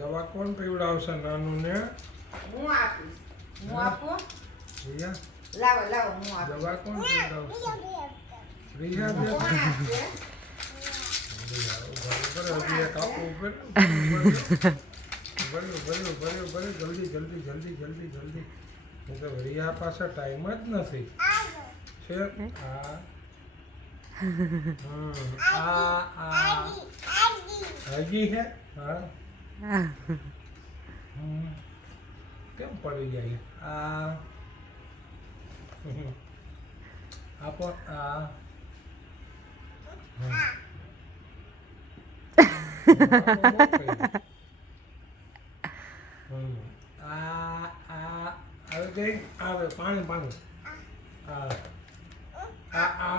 દવા કોણ પીવડાવશે નાનું ને? હું આપીશ. હું આપું? રિયા લાવો લાવો હું આપું. દવા કોણ પીવડાવશે? રિયા દે. કોણ આપશે? બરાબર હજી એક આપવું પડે. ભર્યું જલ્દી જલ્દી જલ્દી જલ્દી જલ્દી. મતલબ રિયા પાસે ટાઈમ જ નથી છે. હજી હે હા કેમ પડી જાય આપો આવે પાણી પાણી આ